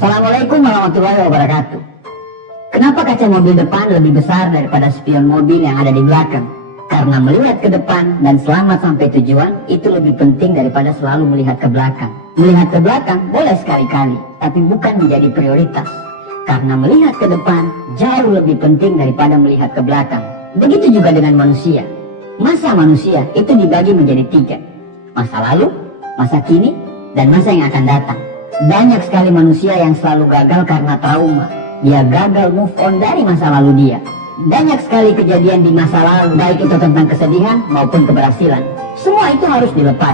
Assalamualaikum warahmatullahi wabarakatuh. Kenapa kaca mobil depan lebih besar daripada spion mobil yang ada di belakang? Karena melihat ke depan dan selamat sampai tujuan itu lebih penting daripada selalu melihat ke belakang. Melihat ke belakang boleh sekali-kali, tapi bukan menjadi prioritas. Karena melihat ke depan jauh lebih penting daripada melihat ke belakang. Begitu juga dengan manusia. Masa manusia itu dibagi menjadi 3. Masa lalu, masa kini, dan masa yang akan datang. Banyak sekali manusia yang selalu gagal karena trauma. Dia gagal move on dari masa lalu dia. Banyak sekali kejadian di masa lalu, baik itu tentang kesedihan maupun keberhasilan. Semua itu harus dilepas.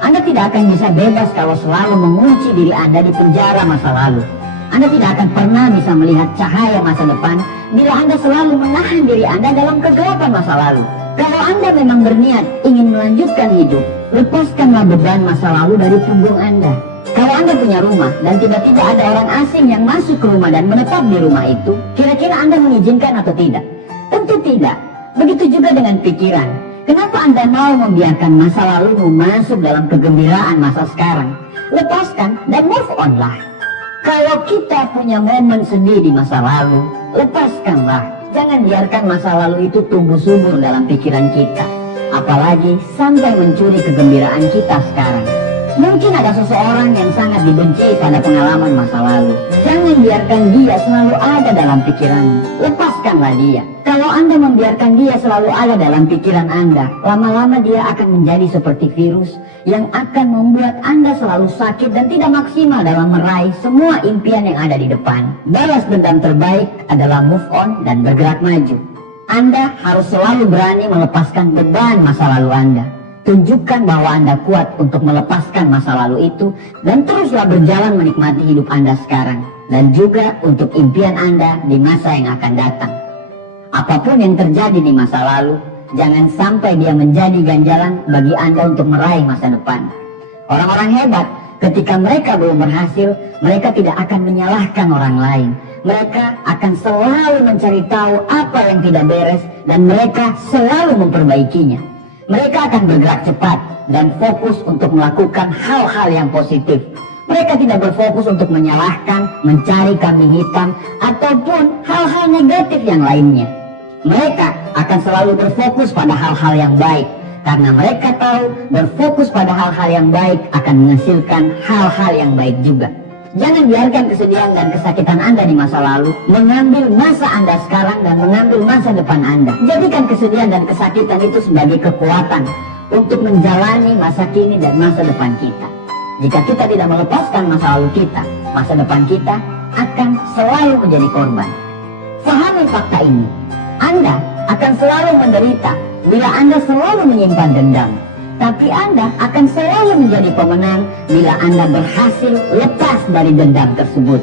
Anda tidak akan bisa bebas kalau selalu mengunci diri Anda di penjara masa lalu. Anda tidak akan pernah bisa melihat cahaya masa depan bila Anda selalu menahan diri Anda dalam kegelapan masa lalu. Kalau Anda memang berniat ingin melanjutkan hidup, lepaskanlah beban masa lalu dari punggung Anda. Kalau Anda punya rumah dan tiba-tiba ada orang asing yang masuk ke rumah dan menetap di rumah itu, kira-kira Anda mengizinkan atau tidak? Tentu tidak. Begitu juga dengan pikiran. Kenapa Anda mau membiarkan masa lalumu masuk dalam kegembiraan masa sekarang? Lepaskan dan move on lah. Kalau kita punya momen sedih di masa lalu, lepaskanlah. Jangan biarkan masa lalu itu tumbuh subur dalam pikiran kita. Apalagi sampai mencuri kegembiraan kita sekarang. Mungkin ada seseorang yang sangat dibenci pada pengalaman masa lalu. Jangan biarkan dia selalu ada dalam pikiranmu. Lepaskanlah dia. Kalau Anda membiarkan dia selalu ada dalam pikiran Anda, lama-lama dia akan menjadi seperti virus yang akan membuat Anda selalu sakit dan tidak maksimal dalam meraih semua impian yang ada di depan. Balas dendam terbaik adalah move on dan bergerak maju. Anda harus selalu berani melepaskan beban masa lalu Anda. Tunjukkan bahwa Anda kuat untuk melepaskan masa lalu itu dan teruslah berjalan menikmati hidup Anda sekarang dan juga untuk impian Anda di masa yang akan datang. Apapun yang terjadi di masa lalu, jangan sampai dia menjadi ganjalan bagi Anda untuk meraih masa depan. Orang-orang hebat ketika mereka belum berhasil, mereka tidak akan menyalahkan orang lain. Mereka akan selalu mencari tahu apa yang tidak beres dan mereka selalu memperbaikinya. Mereka akan bergerak cepat dan fokus untuk melakukan hal-hal yang positif. Mereka tidak berfokus untuk menyalahkan, mencari kambing hitam, ataupun hal-hal negatif yang lainnya. Mereka akan selalu berfokus pada hal-hal yang baik, karena mereka tahu berfokus pada hal-hal yang baik akan menghasilkan hal-hal yang baik juga. Jangan biarkan kesedihan dan kesakitan Anda di masa lalu mengambil masa Anda sekarang dan mengambil masa depan Anda. Jadikan kesedihan dan kesakitan itu sebagai kekuatan untuk menjalani masa kini dan masa depan kita. Jika kita tidak melepaskan masa lalu kita, masa depan kita akan selalu menjadi korban. Pahami fakta ini. Anda akan selalu menderita bila Anda selalu menyimpan dendam. Tapi Anda akan selalu menjadi pemenang bila Anda berhasil lepas dari dendam tersebut.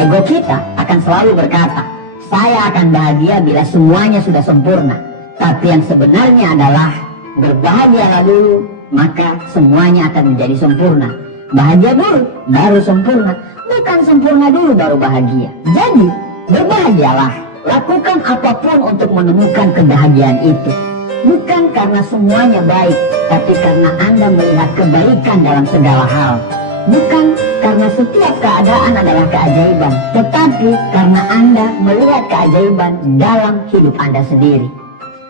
Ego kita akan selalu berkata, saya akan bahagia bila semuanya sudah sempurna. Tapi yang sebenarnya adalah, berbahagialah dulu, maka semuanya akan menjadi sempurna. Bahagia dulu, baru sempurna. Bukan sempurna dulu, baru bahagia. Jadi, berbahagialah. Lakukan apapun untuk menemukan kebahagiaan itu. Bukan karena semuanya baik, tapi karena Anda melihat kebaikan dalam segala hal. Bukan karena setiap keadaan adalah keajaiban, tetapi karena Anda melihat keajaiban dalam hidup Anda sendiri.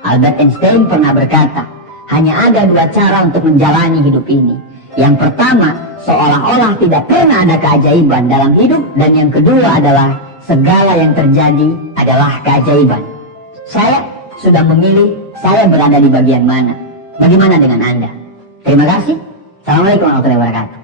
Albert Einstein pernah berkata, hanya ada 2 cara untuk menjalani hidup ini. Yang pertama, seolah-olah tidak pernah ada keajaiban dalam hidup, dan yang kedua adalah segala yang terjadi adalah keajaiban. Saya sudah memilih saya berada di bagian mana. Bagaimana dengan Anda? Terima kasih. Assalamualaikum warahmatullahi wabarakatuh.